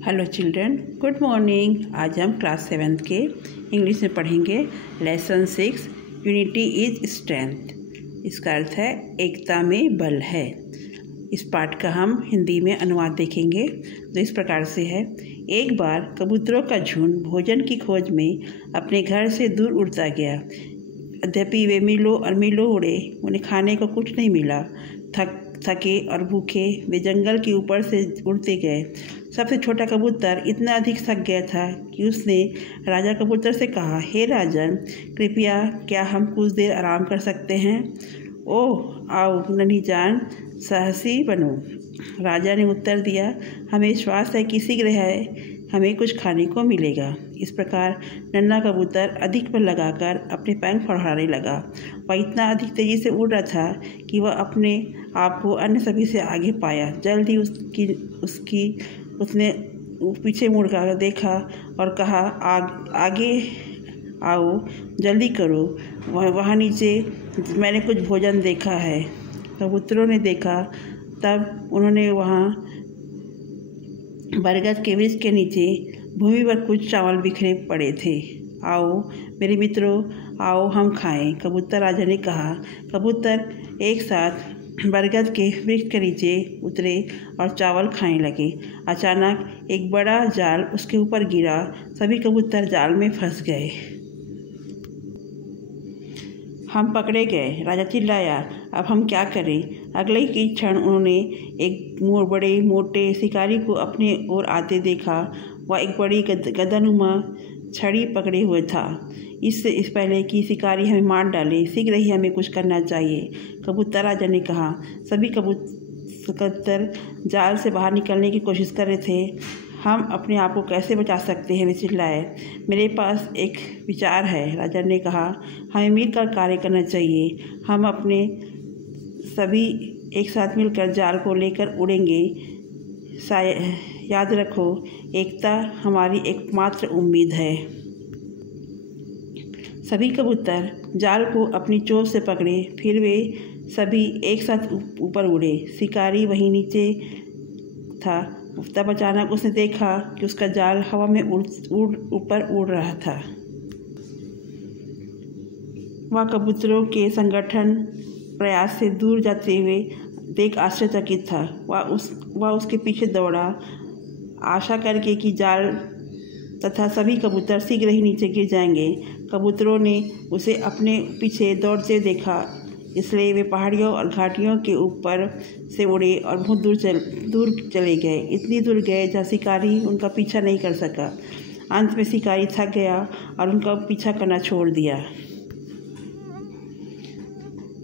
Hello children, good morning. आज हम class 7 के इंग्लिश में पढ़ेंगे लेसन 6 यूनिटी इज स्ट्रेंथ। इसका अर्थ है एकता में बल है। इस पाठ का हम हिंदी में अनुवाद देखेंगे तो इस प्रकार से है। एक बार कबूतरों का झुंड भोजन की खोज में अपने घर से दूर उड़ता गया। यद्यपि वे मीलों और मीलों उड़े, उन्हें खाने को कुछ नहीं मिला। थके और भूखे वे जंगल के ऊपर से उड़ते गए। सबसे छोटा कबूतर इतना अधिक थक गया था कि उसने राजा कबूतर से कहा, हे राजन, कृपया क्या हम कुछ देर आराम कर सकते हैं? ओह आओ नन्ही जान, साहसी बनो। राजा ने उत्तर दिया, हमें विश्वास है कि शीघ्र हमें कुछ खाने को मिलेगा। इस प्रकार नन्हा कबूतर अधिक बल लगाकर अपने पैंख फड़फड़ाने लगा। वह इतना अधिक तेजी से उड़ रहा था कि वह अपने आप को अन्य सभी से आगे पाया। जल्द ही उसने पीछे मुड़कर देखा और कहा, आगे आओ, जल्दी करो, वहाँ नीचे मैंने कुछ भोजन देखा है। कबूतरों ने देखा, तब उन्होंने वहाँ बरगद के वृक्ष के नीचे भूमि पर कुछ चावल बिखरे पड़े थे। आओ मेरे मित्रों, आओ हम खाएं, कबूतर राजा ने कहा। कबूतर एक साथ बरगद के वृक्ष के नीचे उतरे और चावल खाने लगे। अचानक एक बड़ा जाल उसके ऊपर गिरा। सभी कबूतर जाल में फंस गए। हम पकड़े गए, राजा चिल्लाया। अब हम क्या करें? अगले ही क्षण उन्होंने एक बड़े मोटे शिकारी को अपने ओर आते देखा। वह एक बड़ी गदानुमा छड़ी पकड़े हुए था। इस पहले कि शिकारी हमें मार डाले, शीघ्र ही हमें कुछ करना चाहिए, कबूतर राजा ने कहा। सभी कबूतर जाल से बाहर निकलने की कोशिश कर रहे थे। हम अपने आप को कैसे बचा सकते हैं? वे चिल्लाए। मेरे पास एक विचार है, राजा ने कहा। हमें मिलकर कार्य करना चाहिए। हम अपने सभी एक साथ मिलकर जाल को लेकर उड़ेंगे। याद रखो, एकता हमारी एकमात्र उम्मीद है। सभी कबूतर जाल को अपनी चोंच से पकड़े, फिर वे सभी एक साथ ऊपर उड़े। शिकारी वहीं नीचे था। तब अचानक उसने देखा कि उसका जाल हवा में ऊपर उड़ रहा था। वह कबूतरों के संगठन प्रयास से दूर जाते हुए देख आश्चर्यचकित था। वह उसके पीछे दौड़ा, आशा करके कि जाल तथा सभी कबूतर शीघ्र ही नीचे गिर जाएंगे। कबूतरों ने उसे अपने पीछे दौड़ते देखा, इसलिए वे पहाड़ियों और घाटियों के ऊपर से उड़े और बहुत दूर चले गए। इतनी दूर गए जहाँ शिकारी उनका पीछा नहीं कर सका। अंत में शिकारी थक गया और उनका पीछा करना छोड़ दिया।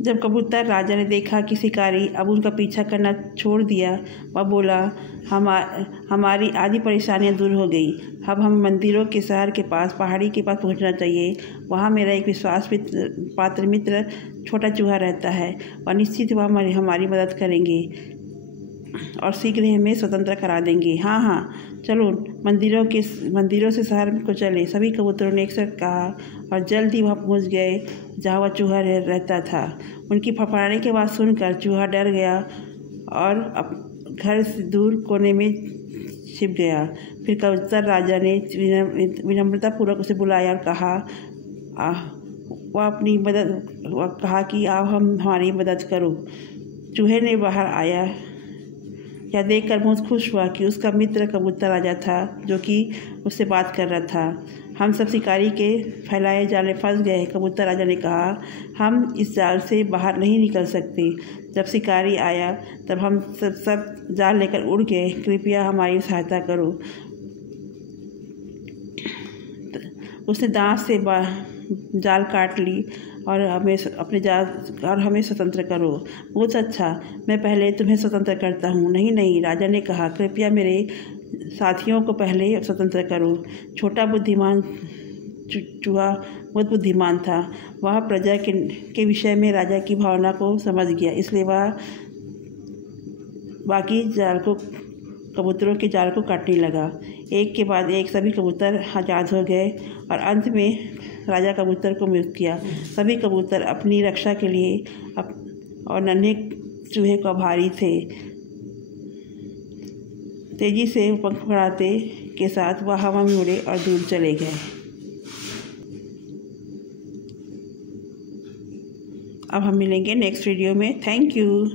जब कबूतर राजा ने देखा कि शिकारी अब उनका पीछा करना छोड़ दिया, वह बोला, हमारी आधी परेशानियां दूर हो गई। अब हम मंदिरों के शहर के पास पहाड़ी के पास पहुंचना चाहिए। वहां मेरा एक विश्वास पात्र मित्र छोटा चूहा रहता है। वह निश्चित वह हमारी मदद करेंगे और शीघ्र ही हमें स्वतंत्र करा देंगे। हाँ, चलो मंदिरों से शहर को चले, सभी कबूतरों ने एक साथ कहा और जल्द ही वहाँ पहुँच गए जहाँ वह चूहा रहता था। उनकी फड़फड़ाने की आवाज़ सुनकर चूहा डर गया और घर से दूर कोने में छिप गया। फिर कबूतर राजा ने विनम्रतापूर्वक उसे बुलाया और कहा कि आओ हमारी मदद करो। चूहे ने बाहर आया। यह देखकर बहुत खुश हुआ कि उसका मित्र कबूतर राजा था, जो कि उससे बात कर रहा था। हम सब शिकारी के फैलाए जाल में फंस गए, कबूतर राजा ने कहा। हम इस जाल से बाहर नहीं निकल सकते। जब शिकारी आया तब हम सब जाल लेकर उड़ गए। कृपया हमारी सहायता करो। उसने दांत से जाल काट ली और हमें स्वतंत्र करो। बहुत अच्छा, मैं पहले तुम्हें स्वतंत्र करता हूँ। नहीं, राजा ने कहा, कृपया मेरे साथियों को पहले स्वतंत्र करो। छोटा बुद्धिमान चूहा बहुत बुद्धिमान था। वह प्रजा के विषय में राजा की भावना को समझ गया, इसलिए वह बाकी कबूतरों के जाल को काटने लगा। एक के बाद एक सभी कबूतर आज़ाद हो गए और अंत में राजा कबूतर को मुक्त किया। सभी कबूतर अपनी रक्षा के लिए और नन्हे चूहे को आभारी थे। तेज़ी से पंख फड़ाते के साथ वह हवा में उड़े और दूर चले गए। अब हम मिलेंगे नेक्स्ट वीडियो में। Thank you.